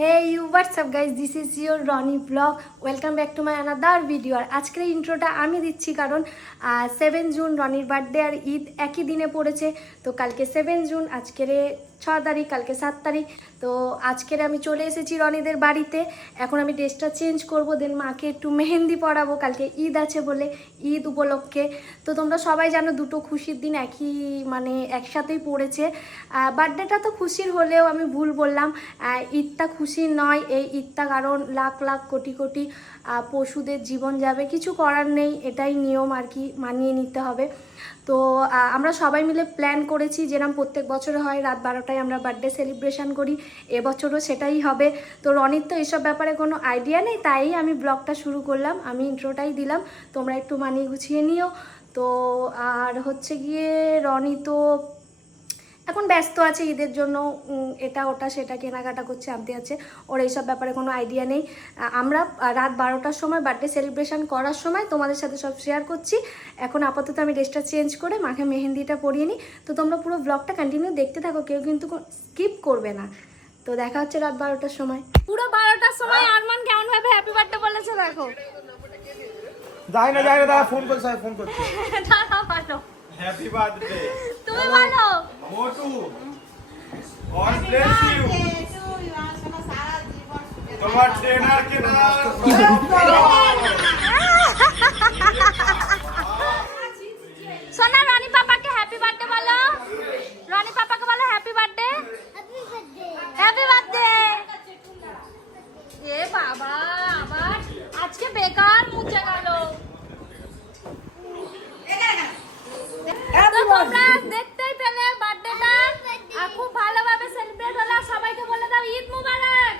Hey you, what's up guys, this is your Ronnie vlog. Welcome back to my another video. আর আজকের ইন্ট্রোটা আমি দিচ্ছি কারণ 7 June রনির birthday আর ঈদ একই দিনে পড়েছে। তো কালকে 7 জুন, আজকের 6 তারিখ, কালকে 7 তারিখ। তো আজকের আমি চলে এসেছি রনিদের বাড়িতে। এখন আমি ড্রেসটা চেঞ্জ করব, দেন মাকে একটু মেহেন্দি পরাবো, কালকে ঈদ আছে বলে, ঈদ উপলক্ষে। তো তোমরা সবাই জানো দুটো খুশির দিন একসাথেই পড়েছে। বার্থডেটা তো খুশির হলেও আমি ভুল বললাম, ঈদটা খুশির নয়। এই ঈদটা কারণ লাখ লাখ কোটি কোটি পশুদের জীবন যাবে, কিছু করার নেই, এটাই নিয়ম আর কি, মানিয়ে নিতে হবে। তো আমরা সবাই মিলে প্ল্যান করেছি, যেরকম প্রত্যেক বছর হয় রাত 12টায় আমরা বার্থডে সেলিব্রেশন করি, এবছরও সেটাই হবে। তো রনির তো এসব ব্যাপারে কোনো আইডিয়া নেই, তাই আমি ব্লগটা শুরু করলাম, আমি ইন্ট্রোটাই দিলাম, তোমরা একটু মানিয়ে গুছিয়ে নিও। তো আর হচ্ছে গিয়ে রনি তো এখন ব্যস্ত আছে ঈদের জন্য, এটা ওটা সেটা কেনাকাটা করছে, আনতে আছে, ওর এইসব ব্যাপারে কোনো আইডিয়া নেই। আমরা রাত 12টার সময় বার্থডে সেলিব্রেশন করার সময় তোমাদের সাথে সব শেয়ার করছি। এখন আপাতত আমি ড্রেসটা চেঞ্জ করে মাকে মেহেন্দিটা পরিয়ে নিই। তো তোমরা পুরো ব্লগটা কন্টিনিউ দেখতে থাকো, কেউ কিন্তু স্কিপ করবে না। তো দেখা হচ্ছে রাত 12টার সময়। পুরো 12টার সময় আরমান কেমন ভাবে হ্যাপি বার্থডে বলেছে দেখো। যাই না দাদা, ফোন করছে দাঁড়াও ভালো, হ্যাপি বার্থডে তুমি ভালো মোটু, গড ব্লেস ইউ। তোমার ট্রেনার কে নাম সোনা, রনি পাপাকে হ্যাপি বার্থডে বলো, রনি পাপাকে বলো হ্যাপি বার্থডে, হ্যাপি বার্থডে। এ বাবা, আবার আজকে বেকার মুছে গেল। তোমরা দেখতেই পেলে বার্থডেটা খুব ভালোভাবে সেলিব্রেট হলো। সবাইকে বলে দাও ঈদ মুবারক,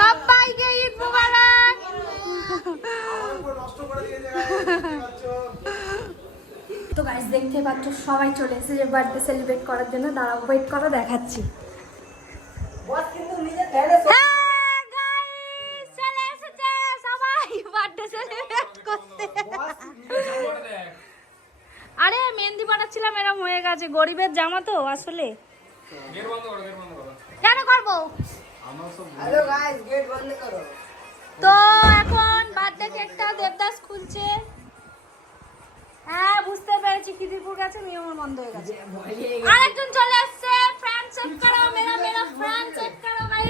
সবাইকে ঈদ মুবারক। তো গাইস দেখতে পাচ্ছ সবাই চলে এসেছে বার্থডে সেলিব্রেট করার জন্য। দাঁড়াও, ওয়েট করো, দেখাচ্ছি। চলে এসেছে সবাই বার্থডে সেলিব্রেট করতে। আরে মেহেন্দি বানাচ্ছিলাম, এরম হয়ে গেছে, গরিবের জামা তো আসলে। কেন করবো? তো এখন বার্থডে কেকটা দেবদাস খুলছে। হ্যাঁ বুঝতে পেরেছি, খিদিরপুর গেছে, নিয়ম বন্ধ হয়ে গেছে। আরেকজন চলে আসছে, ফ্যান চেক করো, মেরা ফ্যান চেক করো ভাই।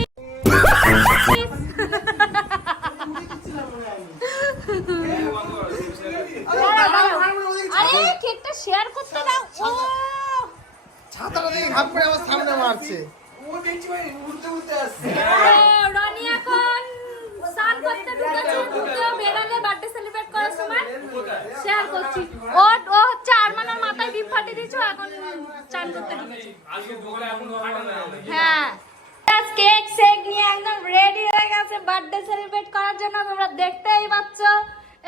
আরে কেকটা শেয়ার করতে দাও। ও ছাতাটা দিয়ে ঘাপ করে আমার সামনে মারছে। রনি এখন স্নান করতে ঢুকেছে, ঢুকেও বেরোলে বার্থডে সেলিব্রেট করার সময় শেয়ার করছি। ও হচ্ছে আরমানের মাথায় ডিপ ফাটিয়ে দিয়েছো, এখন চান করতে ঢুকেছে। হ্যাঁ কেক শেক নিয়ে একদম রেডি হয়ে গেছে বার্থডে সেলিব্রেট করার জন্য। তোমরা দেখতেই পাচ্ছ,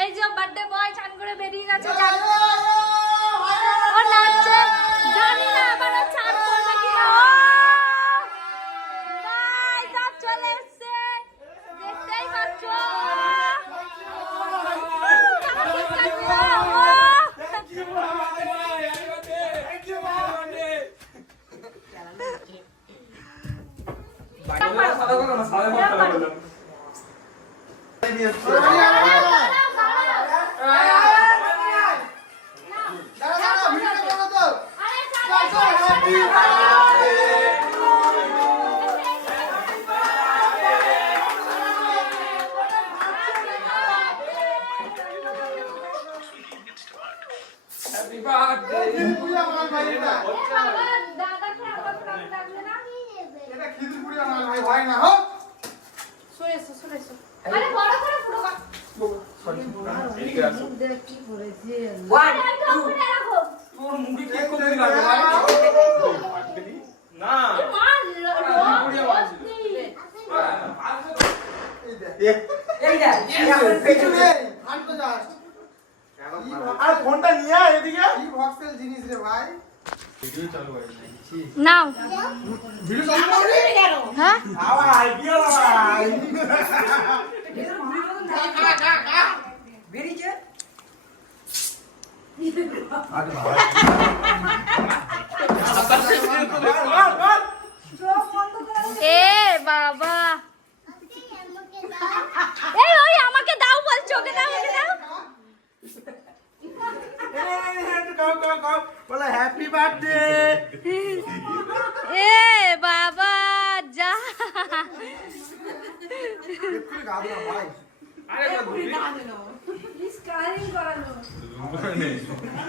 এই যে বার্থডে বয় চান করে বেরিয়ে গেছে। ও নাচছে, জানি না আবার চান করবে কিনা। চলে এসছে, দেখতেই পাচ্ছ। ফোনটা নিয়ে এদিকে কি ভক্সেল জিনিস রে ভাই। ভিডিও চালু হয়েছে নাও, ভিডিও চালু করে কেন? হ্যাঁ আবার আইডিয়া ভাই বেরিয়ে আরে ভাই এ বাবা বার্থডে। এ বাবা যা একটু গাবো না ভাই।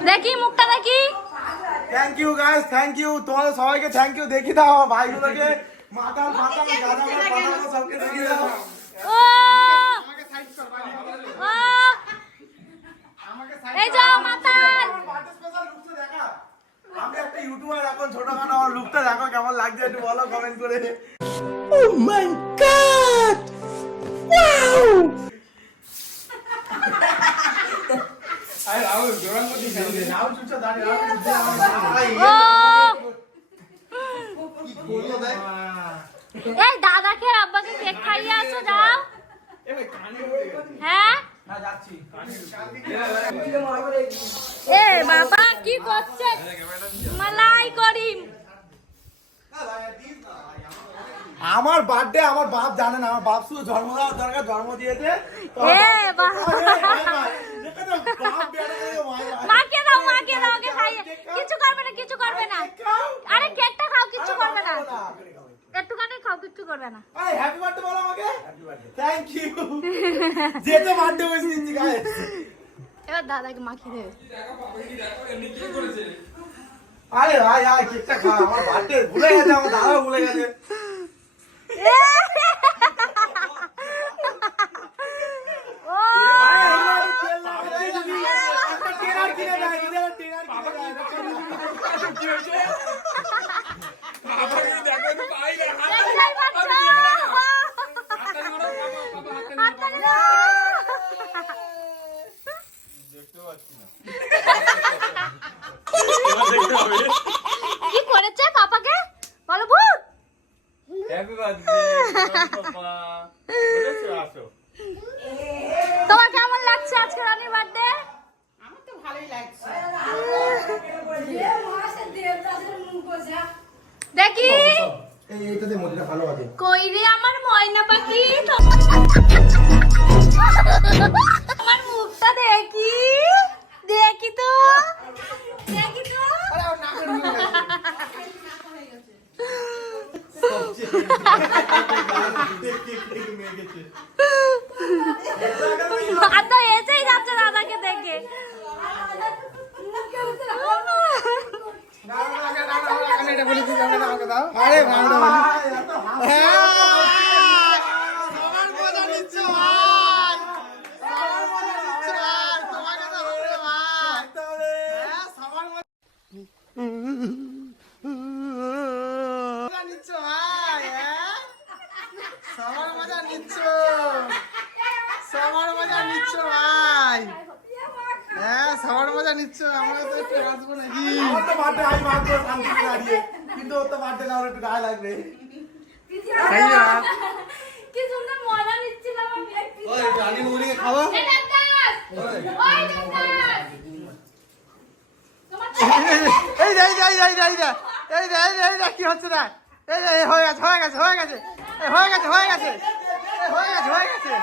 দেখি মুখটা দেখি। Thank you guys, thank you তোমাদের সবাইকে, থ্যাংক ইউ। দেখি দাও আমার ভাইগুলোকে, মাতাল ফাতাল গাদা ফাতাল সবকে দেখি দাও। ও আমাকে সাইড কর ভাই, ও আমাকে সাইড এই যাও মাতাল। বার্থডে স্পেশাল লুকটা দেখা। আমি একটা ইউটিউবার, এখন ছোটখাটো আমার লুকটা দেখো কেমন লাগছে, একটু বলো কমেন্ট করে। ও মাই গড, ওয়াও। আরে রাহুল জোরান মত দিছে, রাহুল চুপচাপ দাঁড়িয়ে, ও কি করলো দেখ। এই দাদাকে আর আব্বাকে কেক খাইয়ে আসো যাও। এ ভাই কানে ঢুকে গেছে। হ্যাঁ না যাচ্ছি কানে ঢুকে। এ বাবা কি করছে মালাই করিম। আমার বার্থডে আমার বাপ জানে না, আমার বাপ শুধু জন্ম দেওয়ার দরকার, জন্ম দিয়েছে। এ বাবা মাকে দাও ওকে খাইয়ে। কিছু করবে না কিছু করবে না। আরে কেকটা খাও কিছু করবে না, একটুখানি খাও কিছু করবে না। আরে হ্যাপি বার্থডে বলো আমাকে। Thank you. যেতে বার্থডে উইশ দিচ্ছি গাইস। এবার দাদাকে মাখিয়ে দেবে। আরে ভাই আয় কেকটা খা, আমার বার্থডে ভুলে গেছে, আমার দাদা ভুলে গেছে। ও দেখতেই পাচ্ছ? হাততালি দাও। কি করেছে পাপাকে বলো ভূত। তোমার কেমন লাগছে আজকে রানীর বার্থডে? আমার তো ভালোই লাগছে। দেখি এইটাতে মধ্যে ভালো আছে। কই রে আমার ময়না পাখি, আমার মুখটা দেখি দেখি তো দেখি তো। আর তো এসেই যাচ্ছে দাদাকে দেখে। আরে ভালো সবার মজা নিচ্ছ, সবার মজা নিচ্ছ ভাই। হ্যাঁ সবার মজা নিচ্ছ, আমরা তো একটু আসবো নাকি। আমার তো বার্থডে আমি মাত্র শান্তিতে দাঁড়িয়ে, কিন্তু ওর তো বার্থডে না, ওর একটু গায়ে লাগবে। কি সুন্দর মজা নিচ্ছিলাম আমি। ওই রানী মুড়িয়ে খাবো। এই ডাক্তার, ওই ডাক্তার তোমার এই যে কি হচ্ছে না, এই হয়ে গেছে হয়ে গেছে হয়ে গেছে হয়ে গেছে হয়ে গেছে হয়ে গেছে হয়ে গেছে।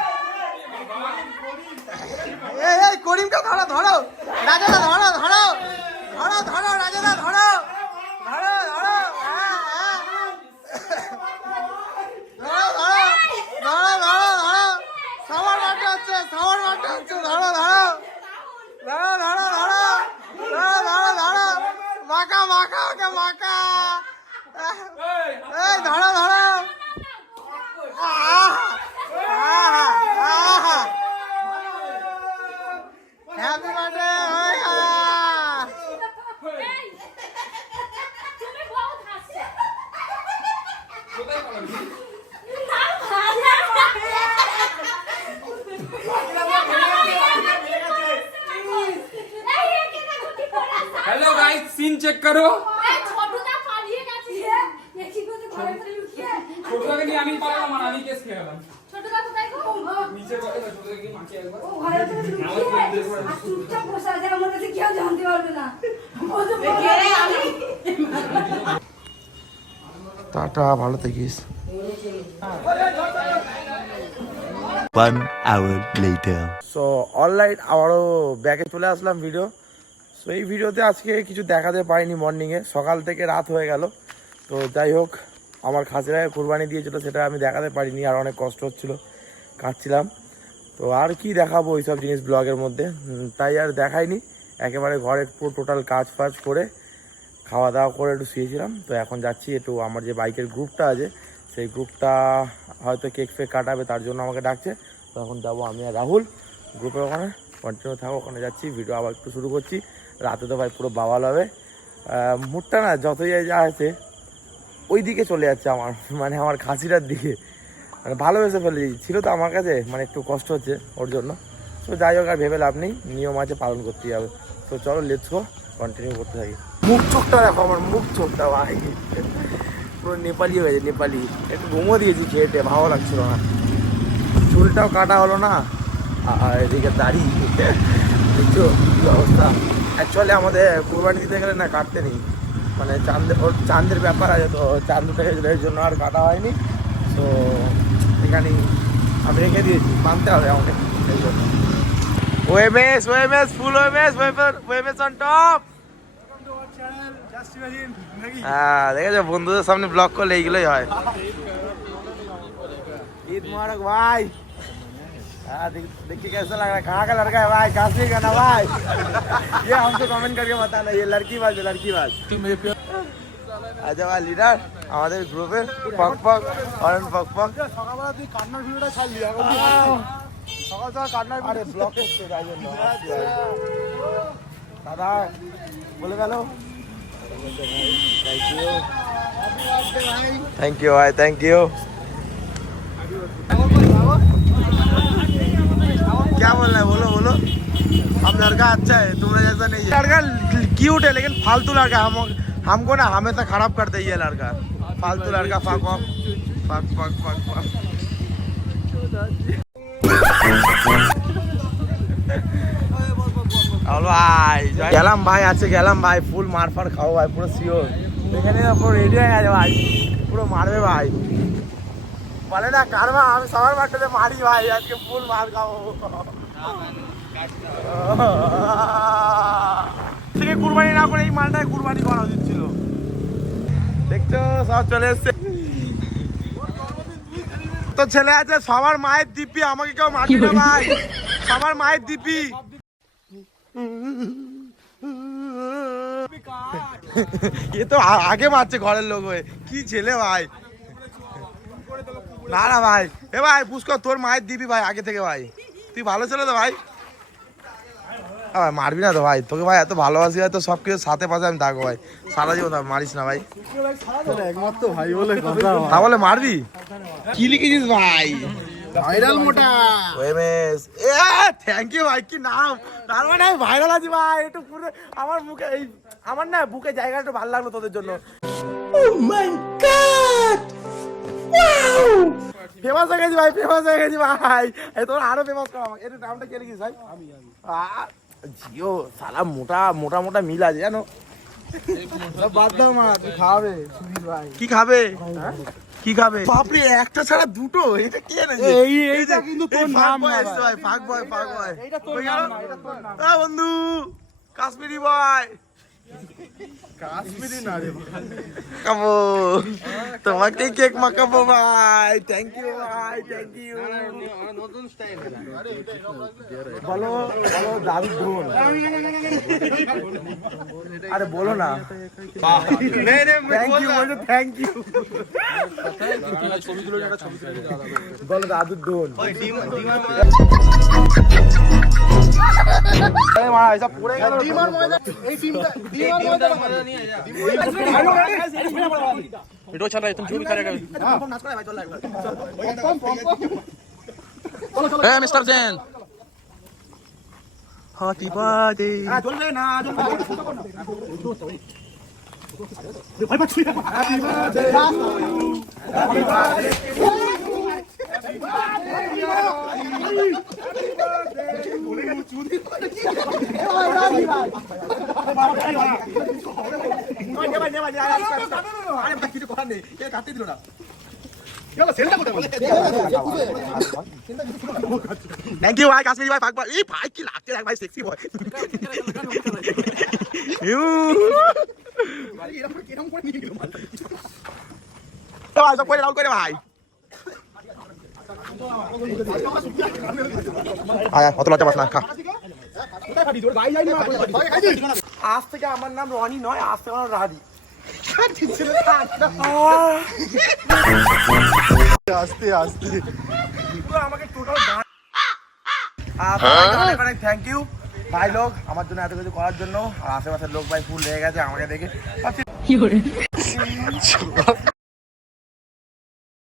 এই করিমকে ধরো ধরো, রাজাদা ধরো ধরো ধরো ধরো, রাজাদা ধরো ধরো ধরো, হ্যাঁ হ্যাঁ ধরো ধরো ধরো ধরো ধরো, সবার বার্থডে হচ্ছে, সবার বার্থডে হচ্ছে, ধরো ধরো ধরো ধরো ধরো ধরো ধরো ধরো, মাকা মাকা ওকে মাকা, এই ধরো ধরো, হ্যাপি বার্থডে। তুমি বহুত হাসছো। हेलो गाइस, सीन चेक करो। ছোটদা পালিয়ে গেছে। ছোটটাকে নিয়ে আমি পারলাম আর আমি কেস খেয়ে গেলাম। ছোটদা কোথায় গো? নিচে বসে না, ছোটটাকে মাকে একবার চুপচাপ বসে আছে, আমার কাছে কেউ জানতে পারবে না। টাটা, ভালো থাকিস। 1 hour later. সো অলরাইট আবারও ব্যাকে চলে আসলাম ভিডিও। সো এই ভিডিওতে আজকে কিছু দেখাতে পারিনি মর্নিংয়ে, সকাল থেকে রাত হয়ে গেল। তো যাই হোক, আমার খাসিরা কুরবানি দিয়েছিল, সেটা আমি দেখাতে পারিনি, আর অনেক কষ্ট হচ্ছিলো, কাটছিলাম। তো আর কি দেখাবো এইসব জিনিস ব্লগের মধ্যে, তাই আর দেখাইনি। একেবারে ঘরের পুরো টোটাল কাজ ফাজ করে খাওয়া দাওয়া করে একটু শুয়েছিলাম। তো এখন যাচ্ছি একটু, আমার যে বাইকের গ্রুপটা আছে সেই গ্রুপটা হয়তো কেক ফেক কাটাবে, তার জন্য আমাকে ডাকছে। তো এখন যাবো আমি আর রাহুল গ্রুপের ওখানে, কন্টিনিউ থাকো, ওখানে যাচ্ছি। ভিডিও আবার একটু শুরু করছি। রাতে তো ভাই পুরো বাওয়াল হবে, মুডটা না যতই যা আছে ওই দিকে চলে যাচ্ছে আমার, মানে আমার খাসিটার দিকে, মানে ভালোবেসে ফেলেছি। ছিল তো আমার কাছে, মানে একটু কষ্ট হচ্ছে ওর জন্য। তো যাই হোক, আর ভেবে লাভ নেই, নিয়ম আছে, পালন করতেই হবে। তো চলো লেটস গো, কন্টিনিউ করতে থাকি। মুখ চোখটা দেখো, আমার মুখ চোখটা ভাই পুরো নেপালি হয়ে গেছে, নেপালি। একটু ঘুমো দিয়েছি খেয়েতে, ভালো লাগছিল না। চুলটাও কাটা হলো না, আর এদিকে দাড়ি দেখছো কি অবস্থা। অ্যাকচুয়ালি আমাদের কুরবানি দিতে গেলে না কাটতে নেই, মানে চাঁদের ব্যাপার আছে, তো চাঁদ উঠে গেছিলো, এর জন্য আর কাটা হয়নি। তো এখানেই আমি রেখে দিয়েছি, মানতে হবে আমাকে এই জন্য। ওয়েমেস ফুল ওয়েমেস অন টপ। হ্যাঁ দেখেছো, বন্ধুদের সামনে ব্লগ করলে এইগুলোই হয়। ঈদ মুবারক भाई। हाँ देखिए कैसा लग रहा है, कहाँ का लड़का है भाई, काश्मीर का ना भाई। ये हमको कमेंट करके बताना, ये लड़की बाज है, लड़की बाज। আচ্ছা ভাই, লিডার আমাদের গ্রুপের পক পক অরন পক পক। সকালবেলা তুই কান্নার ভিডিওটা ছাড়লি, সকাল সকাল কান্নার ভিডিও ব্লগ করতে, তাই জন্য। দাদা বলে গেল थैंक यू भाई, थैंक यू। क्या बोलना है, बोलो बोलो। हम लड़का अच्छा है, तुम्हारे जैसा नहीं है। लड़का क्यूट है लेकिन फालतू लड़का, हमको ना हमेशा खराब करते ही है लड़का, फालतू लड़का। Fuck fuck fuck fuck fuck. ভাই গেলাম ভাই, আছে গেলাম ভাই, ফুল মারফার খাও ভাই, পুরো শিওর। এখানে পুরো রেডি হয়ে গেছে ভাই, পুরো মারবে ভাই, বলে না কারবা আমি সবার মাঠে মারি ভাই, আজকে ফুল মার খাবো। থেকে কুরবানি না করে এই মালটায় কুরবানি করা উচিত ছিল। দেখছো সব চলে এসছে। তো ছেলে আছে, সবার মায়ের দিব্যি, আমাকে কেউ মারবি না ভাই, সবার মায়ের দিব্যি। ये तो आगे मारছে ঘরের লোক হয়ে, কি ছেলে ভাই। না না ভাই, এ ভাই পুষ্কর তোর মায়ের দিবি ভাই আগে থেকে ভাই, তুই ভালো ছেলে তো ভাই। ভাই মারবি না তো ভাই, তোকে ভাই এত ভালোবাসি ভাই, তো সব কিছু সাথে পাশে আমি থাকবো ভাই, সারা জীবন মারিস না ভাই, একমাত্র ভাই বলে তা বলে মারবি। কি লিখেছিস ভাই, ভাইরাল মোটা ওয়েমেস। এ থ্যাংক ইউ ভাই, কি নাম, তার মানে আমি ভাইরাল আছি ভাই। একটু পুরো আমার মুখে এই, আমার না বুকে জায়গাটা একটু ভালো লাগলো তোদের জন্য। ও মাই গড, ওয়াও, ফেমাস হয়ে গেছি ভাই, ফেমাস হয়ে গেছি ভাই। এই তোর আরো ফেমাস কর আমাকে। এর নামটা কে লিখিস ভাই? আমি জিও সালা, মোটা মোটা মোটা মিল আছে জানো। বাদ দাও মা, তুই খাবে ভাই। কি খাবে, কি খাবে? বাপরে একটা ছাড়া দুটো, এটা কি এনেছে? এইটা কিন্তু তোর নাম না ভাই, ফাক বয় ফাক বয়, এটা তোর নাম না, এটা তোর নাম। এ বন্ধু কাশ্মীরি বয়, কাশ্মীরি না রে কামো, তোমাকে কেক মাখাবো ভাই। থ্যাংক ইউ ভাই, থ্যাংক ইউ। নতুন স্টাইল, বলো বলো দাদু ধুন, আরে বলো না। থ্যাংক ইউ বলো, থ্যাংক ইউ বলো দাদু ধুন। वीडियो चल रहा है, तुम जो भी करेगा। ए मिस्टर जैन, हैप्पी बर्थडे। চলবে না, চলবে ভাই Bachchu, happy birthday, happy birthday, happy birthday. বলে গেল চুদি थैंक यू भाई, काश्मीरी भाई, भाई की लागते भाई, सेक्सी बॉय। সব করে রাউন্ড করে ভাই আয় অত লজ্জা পাস না খা আজ থেকে আমার নাম রনি নয়, আজ থেকে আমার রাধি। আস্তে আস্তে আমাকে টোটাল অনেক অনেক থ্যাংক ইউ ভাই লোক আমার জন্য এত কিছু করার জন্য। আর আশেপাশের লোক ভাই ফুল লেগে গেছে আমাকে দেখে।